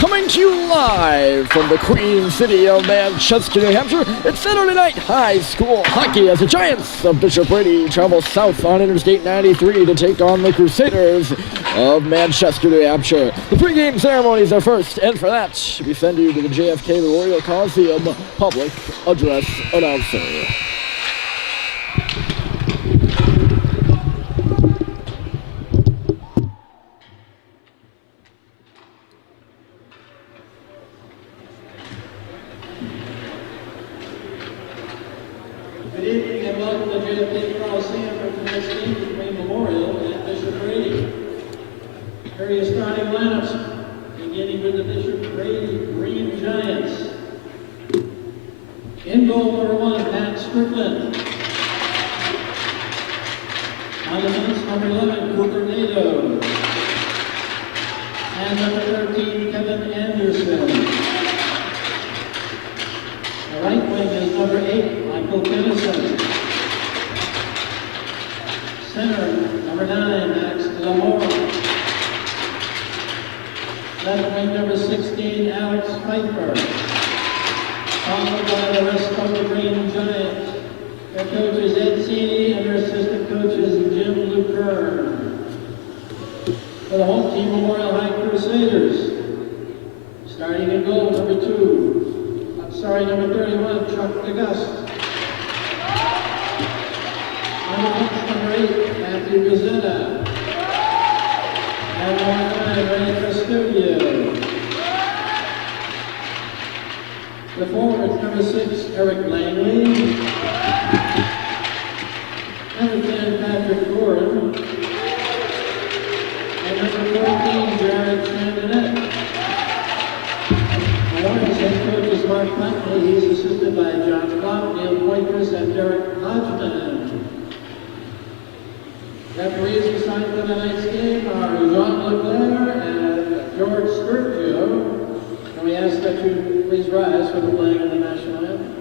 Coming to you live from the Queen City of Manchester, New Hampshire, it's Saturday Night High School Hockey as the Giants of Bishop Brady travel south on Interstate 93 to take on the Crusaders of Manchester, New Hampshire. The pregame ceremonies are first, and for that, we send you to the JFK Memorial Coliseum Public Address Announcer. Good evening and welcome to JFK Coliseum for tonight's game between Memorial and Bishop Brady. Here are your starting lineups, beginning with the Bishop Brady Green Giants. In goal number 1, Matt Strickland. On defense, number 11, Cooper Nato. And number 13, Kevin Anderson. The right wing is number 8, Michael Kennison. Center, number 9, Max Lamore. Left wing, number 16, Alex Pfeiffer. Followed by the rest of the Green Giants. Their coach is Ed Cini and their assistant coach is Jim Lucerne. For the home team, Memorial High Crusaders. Starting in goal, number 31, Chuck DeGust. On the bench, number 8, Matthew Gazzetta. And number 9, Ray Custodio. The forwards, number 6, Eric Langley. Number 10, Patrick Gorin. And number 14, Jared Chandonette. Memorial's head coach is Mark Huntley. He's assisted by John Klopp, Neil Poitras, and Derek Hodgman. Referees assigned for tonight's game are Jean Leclerc and George Sturgio. And we ask that you please rise for the playing of the national anthem.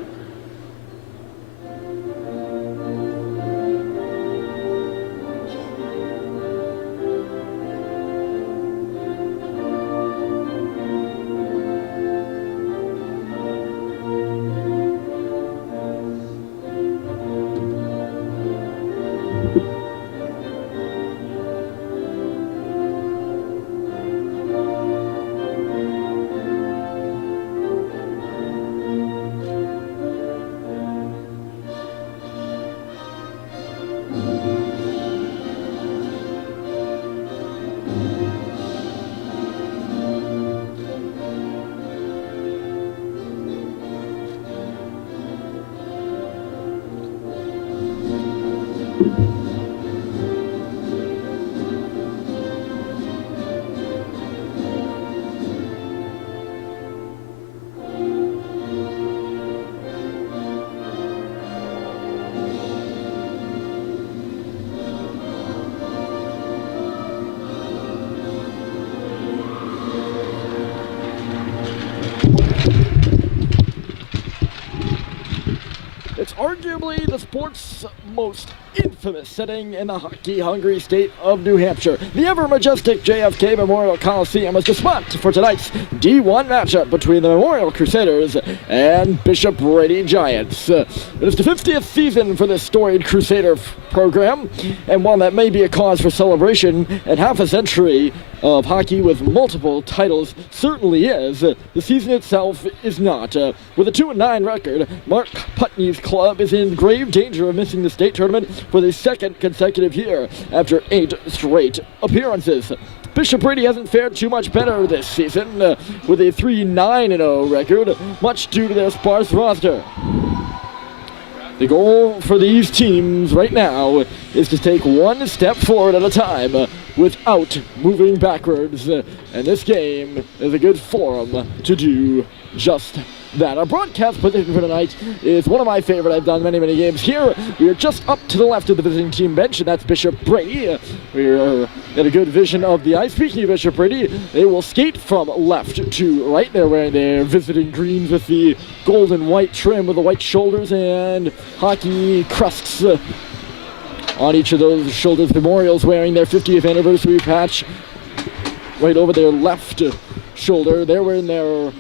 It's arguably the sport's most infamous setting in the hockey-hungry state of New Hampshire. The ever-majestic JFK Memorial Coliseum is the spot for tonight's D1 matchup between the Memorial Crusaders and Bishop Brady Giants. It is the 50th season for this storied Crusader program, and while that may be a cause for celebration, and half a century of hockey with multiple titles certainly is, the season itself is not. With a 2-9 record, Mark Putney's club is in grave danger of missing the state tournament for the second consecutive year after 8 straight appearances. Bishop Brady hasn't fared too much better this season, with a 3-9-0 record, much due to their sparse roster. The goal for these teams right now is to take one step forward at a time without moving backwards. And this game is a good forum to do just that. Our broadcast position for tonight is one of my favorite. I've done many games here. We are just up to the left of the visiting team bench, and that's Bishop Brady. We're at a good vision of the ice. Speaking of Bishop Brady, they will skate from left to right. They're wearing their visiting greens with the gold and white trim with the white shoulders and hockey crests on each of those shoulders. Memorial's wearing their 50th anniversary patch right over their left shoulder. They were in their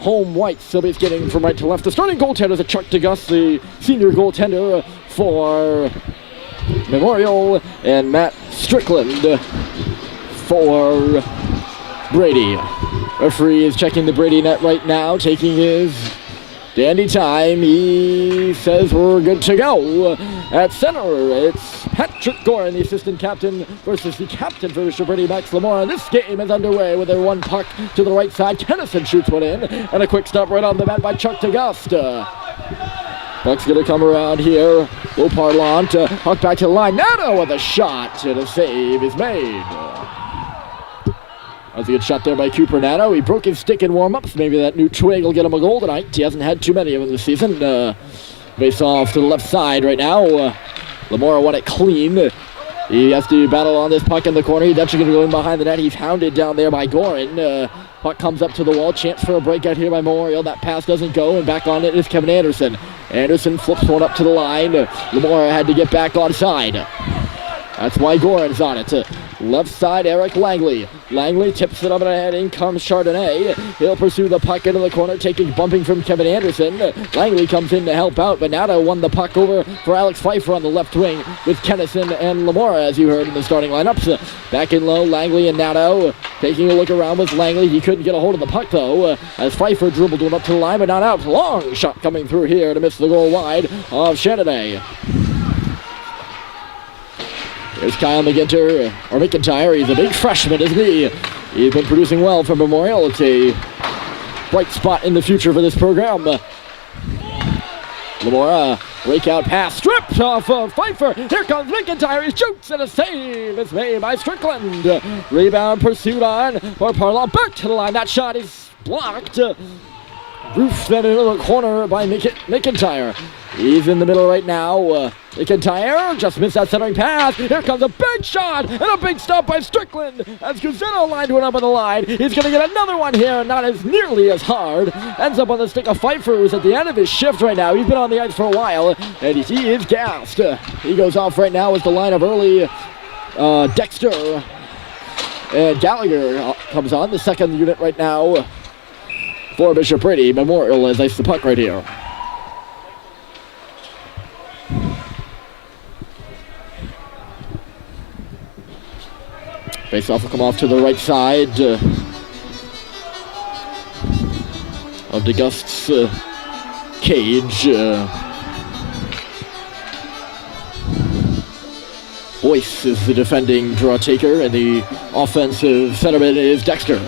home whites. They'll be skating from right to left. The starting goaltender is Chuck DeGus, the senior goaltender for Memorial, and Matt Strickland for Brady. Referee is checking the Brady net right now, taking his dandy time. He says we're good to go. At center, it's Patrick Gorin, the assistant captain, versus the captain for Bishop Brady, Max Lamora. This game is underway with their one puck to the right side. Kennison shoots one in, and a quick stop right on the mat by Chuck DeGust. Puck's gonna come around here. Will Parlant, puck back to the line. Nato with a shot, and a save is made. That was a good shot there by Cooper Nato. He broke his stick in warm-ups. Maybe that new twig will get him a goal tonight. He hasn't had too many of them this season. Face off to the left side right now. Lamora won it clean. He has to battle on this puck in the corner. He's actually going to go in behind the net. He's hounded down there by Gorin. Puck comes up to the wall. Chance for a breakout here by Memorial. That pass doesn't go, and back on it is Kevin Anderson. Anderson flips one up to the line. Lamora had to get back onside. That's why Gorin's on it. Left side, Eric Langley. Langley tips it up and ahead. In comes Chardonnay. He'll pursue the puck into the corner, taking bumping from Kevin Anderson. Langley comes in to help out, but Nato won the puck over for Alex Pfeiffer on the left wing with Kennison and Lamora, as you heard in the starting lineups. Back in low, Langley and Nato. Taking a look around with Langley. He couldn't get a hold of the puck, though, as Pfeiffer dribbled one up to the line, but not out. Long shot coming through here to miss the goal wide of Chardonnay. Here's Kyle McIntyre. He's a big freshman, isn't he? He's been producing well for Memorial. It's a bright spot in the future for this program. Lamora, breakout pass, stripped off of Pfeiffer. Here comes McIntyre. He shoots, and a save is made by Strickland. Rebound pursued on for Parlant. Back to the line. That shot is blocked. Roofed then into the corner by McIntyre. He's in the middle right now. McIntyre just missed that centering pass. Here comes a big shot and a big stop by Strickland as Guzzetto lined one up on the line. He's going to get another one here, not as nearly as hard. Ends up on the stick of Pfeiffer, who's at the end of his shift right now. He's been on the ice for a while, and he is gassed. He goes off right now as the line of early Dexter and Gallagher comes on, the second unit right now for Bishop Brady. Memorial has iced the puck right here. Face-off will come off to the right side of DeGust's cage. Boyce is the defending draw taker, and the offensive centerman is Dexter.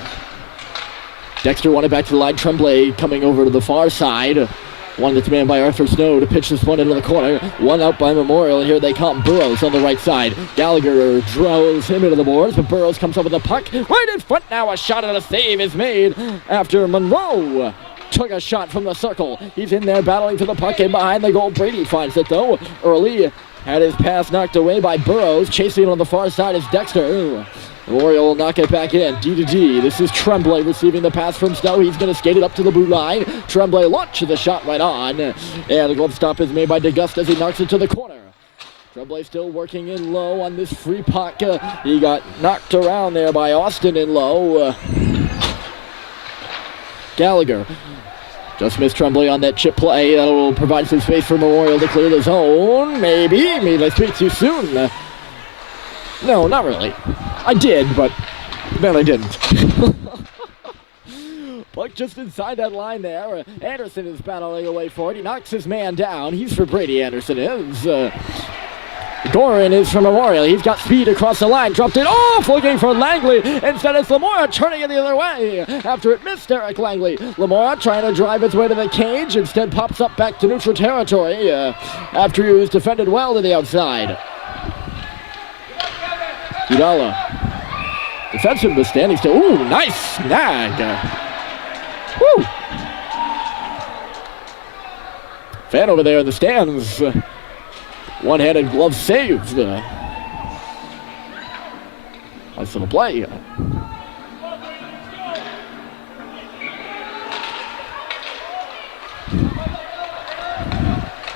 Dexter won it back to the line. Tremblay coming over to the far side. One that's manned by Arthur Snow to pitch this one into the corner. One out by Memorial, and here they come. Burrows on the right side. Gallagher draws him into the boards, but Burrows comes up with the puck. Right in front now, a shot and a save is made after Monroe took a shot from the circle. He's in there battling for the puck in behind the goal. Brady finds it, though. Early had his pass knocked away by Burrows. Chasing it on the far side is Dexter. Memorial will knock it back in. D to D. This is Tremblay receiving the pass from Snow. He's going to skate it up to the blue line. Tremblay launches the shot right on. And the glove stop is made by DeGust as he knocks it to the corner. Tremblay still working in low on this free puck. He got knocked around there by Austin in low. Gallagher just missed Tremblay on that chip play. That'll provide some space for Memorial to clear the zone. Maybe I speak too soon. No, not really. I did, but then I didn't. Puck just inside that line there. Anderson is battling away for it. He knocks his man down. He's for Brady, Anderson is. Gorin is for Memorial. He's got speed across the line. Dropped it off, looking for Langley. Instead, it's Lamora turning it the other way after it missed Eric Langley. Lamora trying to drive its way to the cage. Instead, pops up back to neutral territory after he was defended well to the outside. Udala. Defenseman was standing still. Ooh, nice snag. Woo! Fan over there in the stands. One-handed glove save. Nice little play.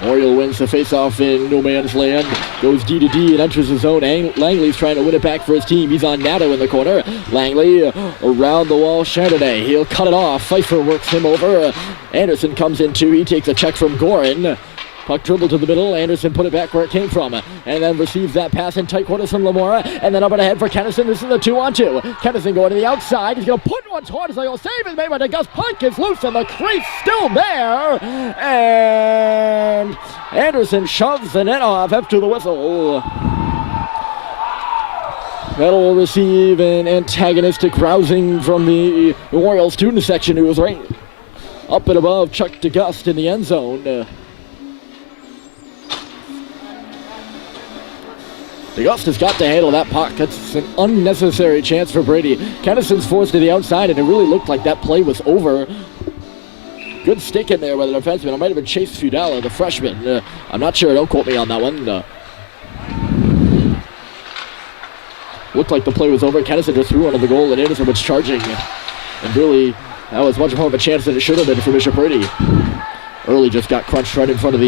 Oriole wins the face-off in no man's land. Goes D to D and enters his zone. Langley's trying to win it back for his team. He's on Nato in the corner. Langley around the wall. Chandonnet. He'll cut it off. Pfeiffer works him over. Anderson comes in too. He takes a check from Gorin. Puck dribbled to the middle. Anderson put it back where it came from. And then receives that pass in tight quarters from Lamora. And then up and ahead for Kennison. This is a 2-on-2. Kennison going to the outside. He's going to put one towards the goal. Save is made by DeGus. Puck is loose and the crease still there. And Anderson shoves the net off after the whistle. That'll receive an antagonistic rousing from the Memorial student section, who was right up and above Chuck DeGust in the end zone. DeGust has got to handle that puck. That's an unnecessary chance for Brady. Kennison's forced to the outside, and it really looked like that play was over. Good stick in there by the defenseman. It might have been Chase Fudala, the freshman. I'm not sure. Don't quote me on that one. Looked like the play was over. Kennison just threw under the goal, and Anderson was charging. And really, that was much more of a chance than it should have been for Bishop Brady. Early just got crunched right in front of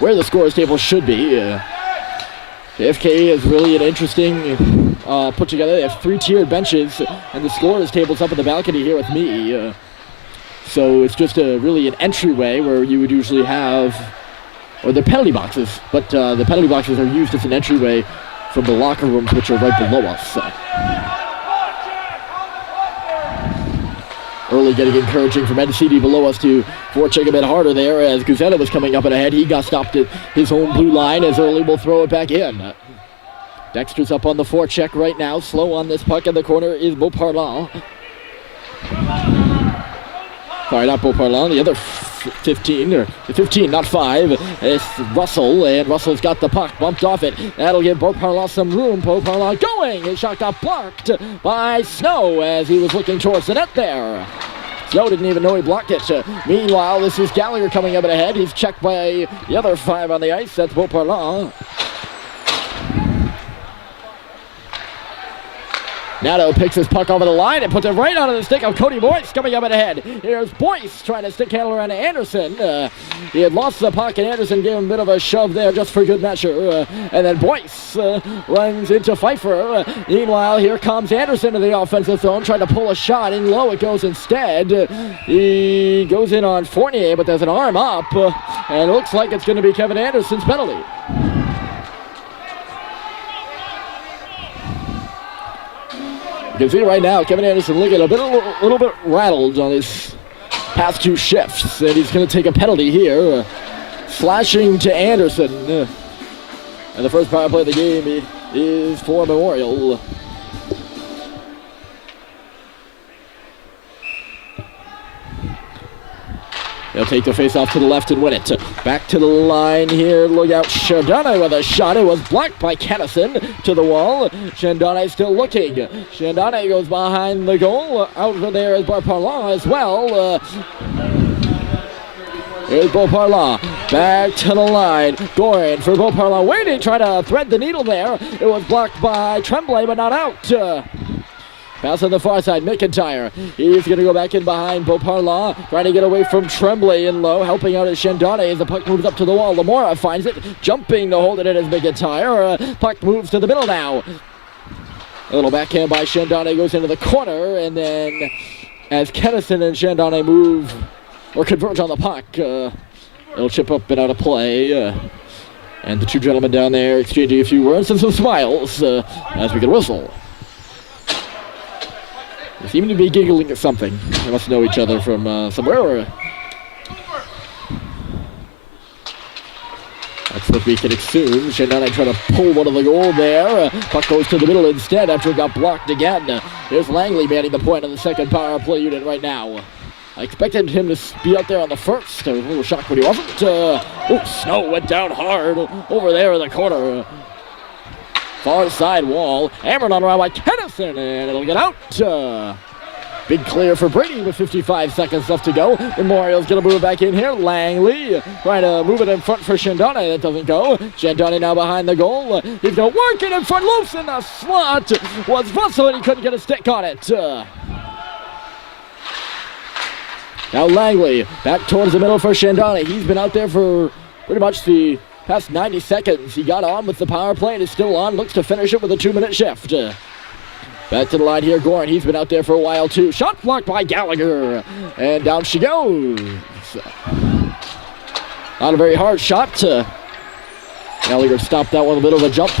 where the scorer's table should be. JFK is really an interesting put together. They have 3-tiered benches, and the scorer's table's up in the balcony here with me. So it's just really an entryway where you would usually have, or the penalty boxes, but the penalty boxes are used as an entryway from the locker rooms, which are right below us. Early getting encouraging from NCD below us to forecheck a bit harder there as Guzetta was coming up and ahead. He got stopped at his home blue line as Early will throw it back in. Dexter's up on the forecheck right now. Slow on this puck in the corner is Beauparlant. Sorry, not Beauparlant. The other 15, not 5. It's Russell, and Russell's got the puck, bumped off it. That'll give Beauparlant some room. Beauparlant going. His shot got blocked by Snow as he was looking towards the net there. Snow didn't even know he blocked it. Meanwhile, this is Gallagher coming up and ahead. He's checked by the other 5 on the ice. That's Beauparlant. Nato picks his puck over the line and puts it right onto the stick of Cody Boyce coming up and ahead. Here's Boyce trying to stick handle around Anderson. He had lost the puck and Anderson gave him a bit of a shove there just for good measure. And then Boyce runs into Pfeiffer. Meanwhile, here comes Anderson to the offensive zone trying to pull a shot in low. It goes instead. He goes in on Fournier, but there's an arm up. And it looks like it's going to be Kevin Anderson's penalty. You can see right now, Kevin Anderson looking a little bit rattled on his past 2 shifts, and he's going to take a penalty here. Slashing to Anderson. And the first power play of the game is for Memorial. They'll take the face-off to the left and win it. Back to the line here. Look out, Chandonnet with a shot. It was blocked by Kennison to the wall. Chandonnet still looking. Chandonnet goes behind the goal. Out for there is Beauparlant as well. Here's Beauparlant. Back to the line. Gorin for Beauparlant. Waiting, trying to thread the needle there. It was blocked by Tremblay, but not out. Pass on the far side, McIntyre. He's going to go back in behind Beauparlant, trying to get away from Tremblay in low, helping out as Chandonnet as the puck moves up to the wall. Lamora finds it, jumping to hold it in as McIntyre. Puck moves to the middle now. A little backhand by Chandonnet goes into the corner, and then as Kennison and Chandonnet move or converge on the puck, it'll chip up and out of play. And the 2 gentlemen down there exchanging a few words and some smiles as we get a whistle. They seem to be giggling at something. They must know each other from somewhere. That's what we can assume. Chandonnet trying to pull one of the goal there. Puck goes to the middle instead after it got blocked again. Here's Langley manning the point on the second power play unit right now. I expected him to be out there on the first. I was a little shocked when he wasn't. Snow went down hard over there in the corner. Far side wall, hammered on around by Kennison, and it'll get out. Big clear for Brady with 55 seconds left to go. Memorial's going to move it back in here. Langley trying to move it in front for Chandonnet. That doesn't go. Chandonnet now behind the goal. He's going to work it in front. Loose in the slot was Russell, and he couldn't get a stick on it. Now Langley back towards the middle for Chandonnet. He's been out there for pretty much the past 90 seconds. He got on with the power play and is still on. Looks to finish it with a 2-minute shift. Back to the line here, Gorin. He's been out there for a while, too. Shot blocked by Gallagher. And down she goes. Not a very hard shot. Gallagher stopped that one, a bit of a jump.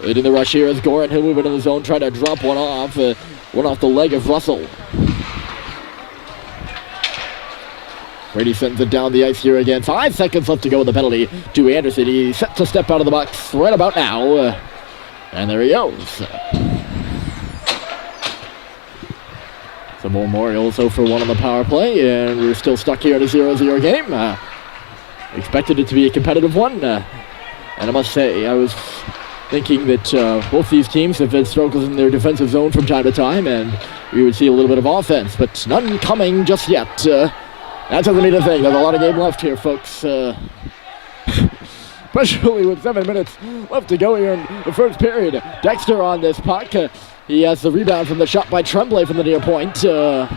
Leading the rush here is Gorin. He'll move into the zone, try to drop one off. One off the leg of Russell. Brady sends it down the ice here again. 5 seconds left to go with the penalty to Anderson. He's set to step out of the box right about now. And there he goes. Some Memorial 0 for 1 on the power play, and we're still stuck here in a 0-0 game. Expected it to be a competitive one. And I must say, I was thinking that both these teams have had struggles in their defensive zone from time to time, and we would see a little bit of offense, but none coming just yet. That doesn't mean a thing. There's a lot of game left here, folks. Especially with 7 minutes left to go here in the first period. Dexter on this puck. He has the rebound from the shot by Tremblay from the near point. On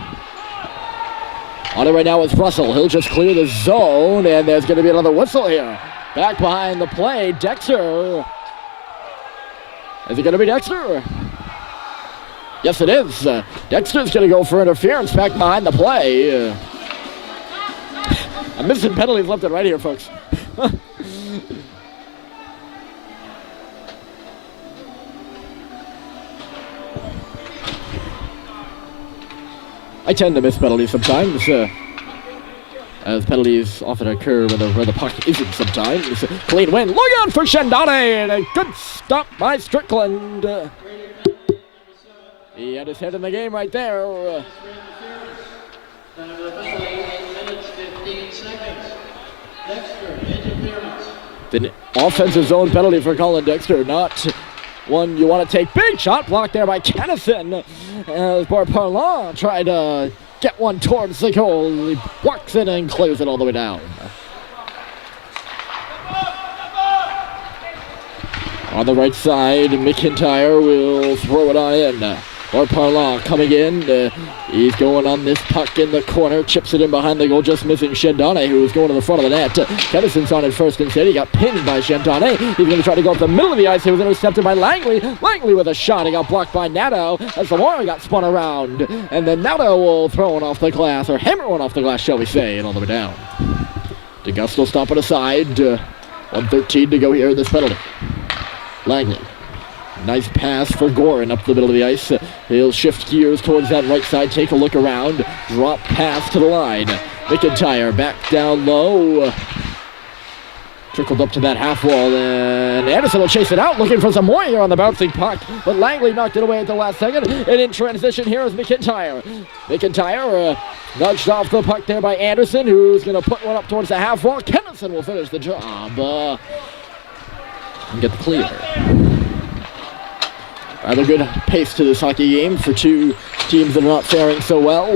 it right now is Russell. He'll just clear the zone, and there's going to be another whistle here. Back behind the play, Dexter. Is it going to be Dexter? Yes, it is. Dexter's going to go for interference back behind the play. I'm missing penalties left and right here, folks. I tend to miss penalties sometimes, as penalties often occur where the puck isn't sometimes. Clean win. Look out for Shandane, and a good stop by Strickland. He had his head in the game right there. The offensive zone penalty for Colin Dexter, not one you want to take. Big shot blocked there by Kennison. As Parlant tried to get one towards the goal. He blocks it and clears it all the way down. On the right side, McIntyre will throw it on in. Parlant coming in. He's going on this puck in the corner. Chips it in behind the goal, just missing Shandane, who was going to the front of the net. Kennison's on it first instead. He got pinned by Shandane. He's going to try to go up the middle of the ice. He was intercepted by Langley. Langley with a shot. He got blocked by Nadeau as Zamora got spun around. And then Nadeau will throw one off the glass, or hammer one off the glass, shall we say, and all the way down. DeGusto stomping aside. 1:13 to go here in this penalty. Langley. Nice pass for Gorin up the middle of the ice. He'll shift gears towards that right side, take a look around, drop pass to the line. McIntyre back down low. Trickled up to that half wall, and Anderson will chase it out, looking for some more here on the bouncing puck, but Langley knocked it away at the last second, and in transition here is McIntyre. McIntyre nudged off the puck there by Anderson, who's going to put one up towards the half wall. Kennison will finish the job and get the clear. Rather good pace to this hockey game for two teams that are not faring so well.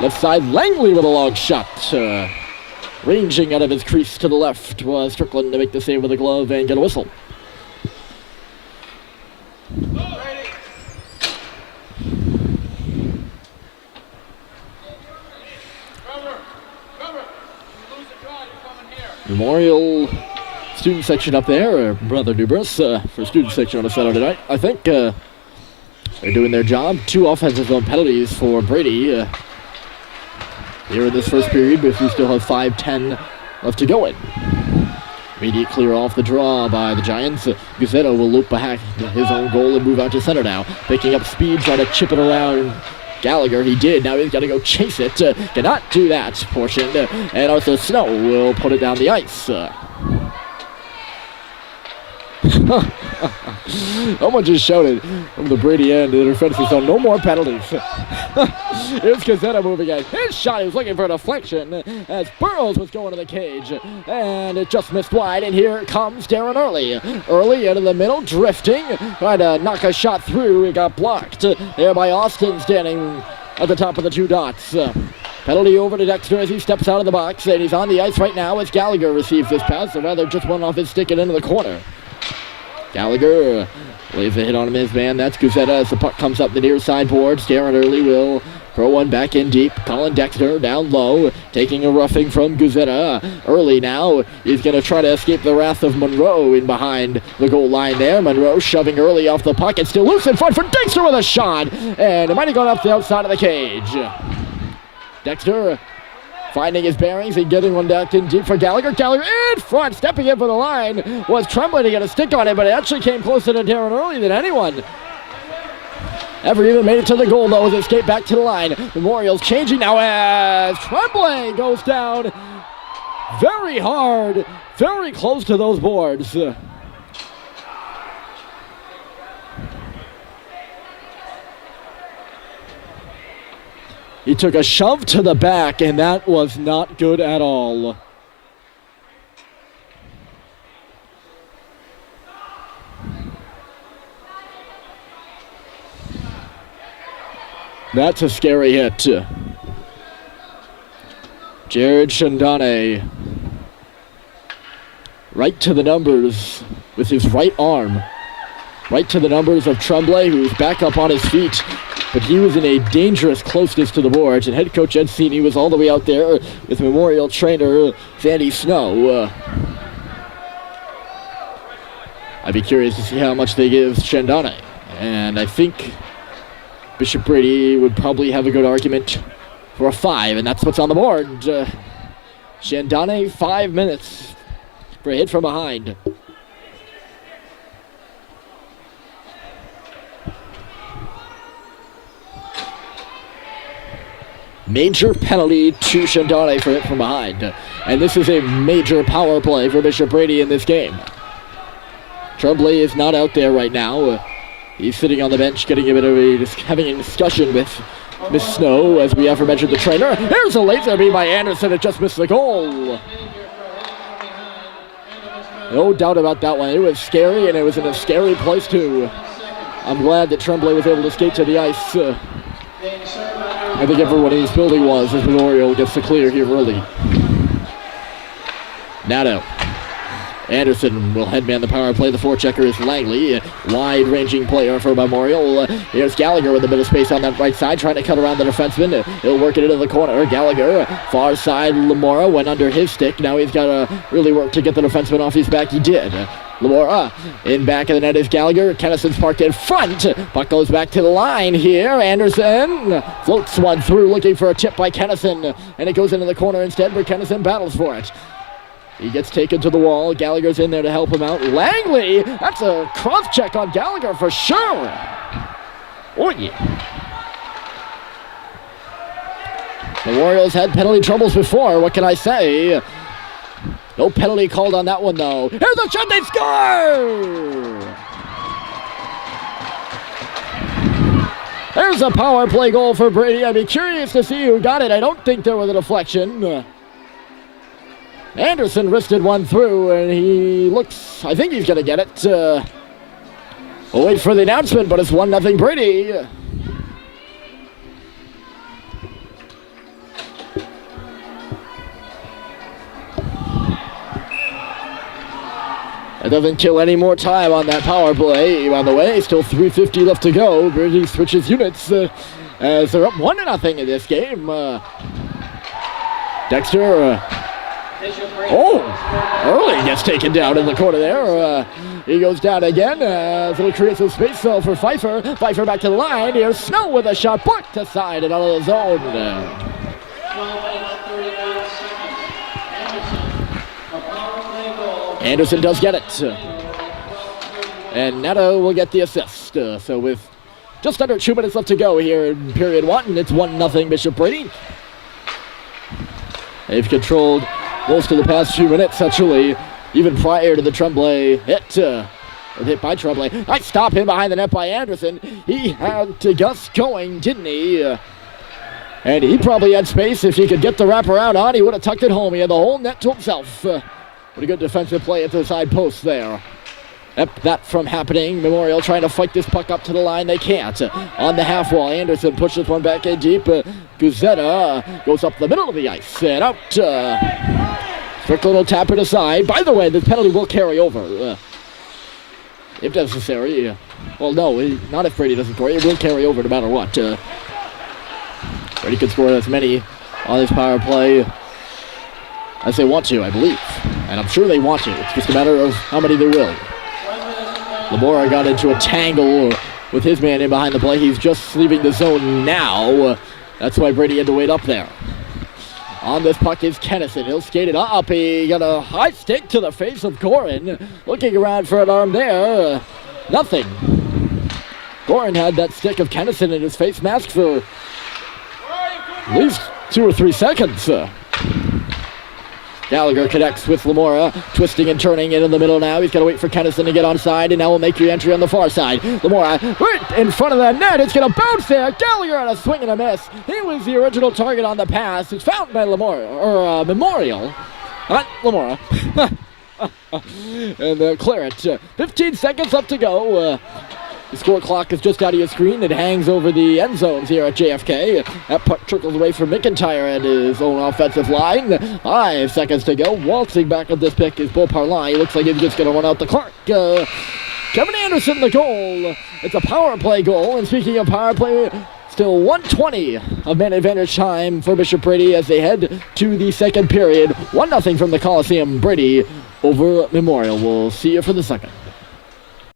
Left side, Langley with a long shot. Ranging out of his crease to the left was Strickland to make the save with a glove and get a whistle. Memorial student section up there, Brother Dubras, for student section on a Saturday night. I think they're doing their job. 2 offensive zone penalties for Brady here in this first period, but we still have 5:10 left to go in. Immediate clear off the draw by the Giants. Guzzetto will loop back his own goal and move out to center now. Picking up speed, trying to chip it around Gallagher. He did. Now he's got to go chase it. Cannot do that portion. And Arthur Snow will put it down the ice. Someone just shouted from the Brady end in the defensive zone, no more penalties. Here's Gazetta moving in. His shot, he was looking for a deflection as Burrows was going to the cage. And it just missed wide, and here comes Darren Early. Early into the middle, drifting, trying to knock a shot through. It got blocked there by Austin, standing at the top of the 2 dots. Penalty over to Dexter as he steps out of the box, and he's on the ice right now as Gallagher receives this pass, or rather just went off his stick and into the corner. Gallagher lays a hit on his man. That's Guzetta as the puck comes up the near side boards. Darren Early will Throw one back in deep. Colin Dexter down low, taking a roughing from Guzetta. Early now, he's going to try to escape the wrath of Monroe in behind the goal line there. Monroe shoving early off the puck. It's still loose in front for Dexter with a shot. And it might have gone up the outside of the cage. Dexter finding his bearings and getting one back in deep for Gallagher. Gallagher in front, stepping in for the line. Was Tremblay to get a stick on it, but it actually came closer to Darren Early than anyone ever even made it to the goal, though, as it escaped back to the line. Memorial's changing now as Tremblay goes down very hard, very close to those boards. He took a shove to the back, and that was not good at all. That's a scary hit. Jared Chandane right to the numbers with his right arm. Right to the numbers of Tremblay, who's back up on his feet. But he was in a dangerous closeness to the boards, and head coach Ed Cini was all the way out there with Memorial trainer Sandy Snow. I'd be curious to see how much they give Chandane. And I think Bishop Brady would probably have a good argument for a 5, and that's what's on the board. Chandane, 5 minutes for a hit from behind. Major penalty to Chandane for hit from behind. And this is a major power play for Bishop Brady in this game. Tremblay is not out there right now. He's sitting on the bench getting a bit of having a discussion with Miss Snow, as we aforementioned the trainer. Here's a laser beam by Anderson. It just missed the goal. No doubt about that one. It was scary, and it was in a scary place too. I'm glad that Tremblay was able to skate to the ice. I think everyone in this building was, as Memorial gets the clear here early. Nato. Anderson will headman the power play. The forechecker is Langley, wide-ranging player for Memorial. Here's Gallagher with a bit of space on that right side, trying to cut around the defenseman. He'll work it into the corner. Gallagher, far side. Lamora went under his stick. Now he's got to really work to get the defenseman off his back. He did. Lamora in back of the net is Gallagher. Kennison's parked in front. Puck goes back to the line here. Anderson floats one through, looking for a tip by Kennison, and it goes into the corner instead, where Kennison battles for it. He gets taken to the wall. Gallagher's in there to help him out. Langley, that's a cross check on Gallagher for sure. Oh yeah. The Warriors had penalty troubles before. What can I say? No penalty called on that one though. Here's a shot, they score! There's a power play goal for Brady. I'd be curious to see who got it. I don't think there was a deflection. Anderson wristed one through, and he looks, I think he's going to get it. We'll wait for the announcement, but it's 1-0 Brady. It doesn't kill any more time on that power play. By the way, still 3:50 left to go. Brady switches units as they're up 1-0 in this game. Dexter... Early gets taken down in the corner there. He goes down again. It'll create some space though for Pfeiffer. Pfeiffer back to the line. Here's Snow with a shot, put to side and out of the zone. Anderson does get it. And Neto will get the assist. So with just under 2 minutes left to go here in period 1, it's 1-0 Bishop Brady. They've controlled most of the past few minutes, actually, even prior to the Tremblay hit by Tremblay. Nice stop him behind the net by Anderson. He had to Gus going, didn't he? And he probably had space. If he could get the wraparound on, he would have tucked it home. He had the whole net to himself. What a good defensive play into the side post there. Kept that from happening. Memorial trying to fight this puck up to the line. They can't. On the half wall, Anderson pushes one back in deep. Guzetta goes up the middle of the ice and out. Strickland will tap it aside. By the way, the penalty will carry over. If necessary. Well, no, not if Brady doesn't score. It will carry over no matter what. Brady could score as many on this power play as they want to, I believe. And I'm sure they want to. It's just a matter of how many they will. Lamora got into a tangle with his man in behind the play. He's just leaving the zone now. That's why Brady had to wait up there. On this puck is Kennison. He'll skate it up. He got a high stick to the face of Gorin. Looking around for an arm there. Nothing. Gorin had that stick of Kennison in his face mask for at least 2 or 3 seconds. Gallagher connects with Lamora, twisting and turning in the middle now. He's got to wait for Kennison to get onside, and now will make re-entry on the far side. Lamora right in front of that net. It's going to bounce there. Gallagher on a swing and a miss. He was the original target on the pass. It's found by Lamora, or Memorial. Not Lamora. And clear it. 15 seconds left to go. The score clock is just out of your screen. It hangs over the end zones here at JFK. That puck trickles away from McIntyre and his own offensive line. 5 seconds to go. Waltzing back on this pick is Beau Parlay. Looks like he's just going to run out the clock. Kevin Anderson, the goal. It's a power play goal. And speaking of power play, still 1:20 of man advantage time for Bishop Brady as they head to the second period. 1-0 from the Coliseum. Brady over Memorial. We'll see you for the second.